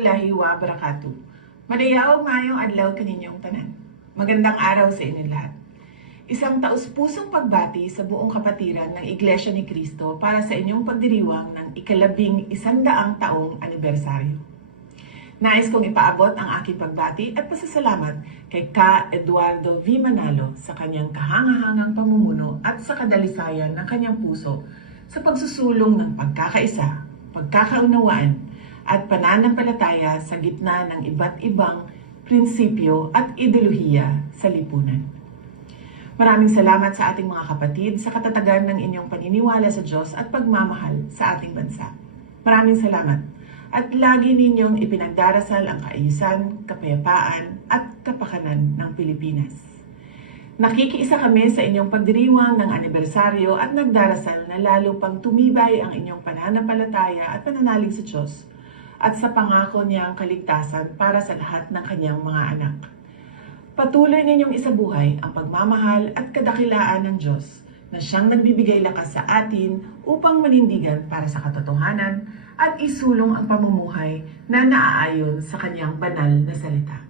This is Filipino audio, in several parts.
warahmatullahi wabarakatuh. Madayaw mayong adlaw kaninyong tanan. Magandang araw sa inyo lahat. Isang taus-pusong pagbati sa buong kapatiran ng Iglesia ni Cristo para sa inyong pagdiriwang ng ika-100 taong anibersaryo. Nais kong ipaabot ang aking pagbati at pasasalamat kay Ka Eduardo V. Manalo sa kanyang kahangahangang pamumuno at sa kadalisayan ng kanyang puso sa pagsusulong ng pagkakaisa, pagkakaunawaan, at pananampalataya sa gitna ng iba't ibang prinsipyo at ideolohiya sa lipunan. Maraming salamat sa ating mga kapatid sa katatagan ng inyong paniniwala sa Diyos at pagmamahal sa ating bansa. Maraming salamat at lagi ninyong ipinagdarasal ang kaayusan, kapayapaan at kapakanan ng Pilipinas. Nakikiisa kami sa inyong pagdiriwang ng anibersaryo at nagdarasal na lalo pang tumibay ang inyong pananampalataya at pananalig sa Diyos at sa pangako niyang kaligtasan para sa lahat ng kanyang mga anak. Patuloy ninyong isabuhay ang pagmamahal at kadakilaan ng Diyos na siyang nagbibigay lakas sa atin upang manindigan para sa katotohanan at isulong ang pamumuhay na naaayon sa kanyang banal na salita.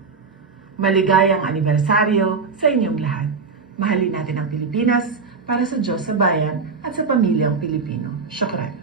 Maligayang anibersaryo sa inyong lahat. Mahalin natin ang Pilipinas para sa Diyos sa bayan at sa pamilyang Pilipino. Syukran.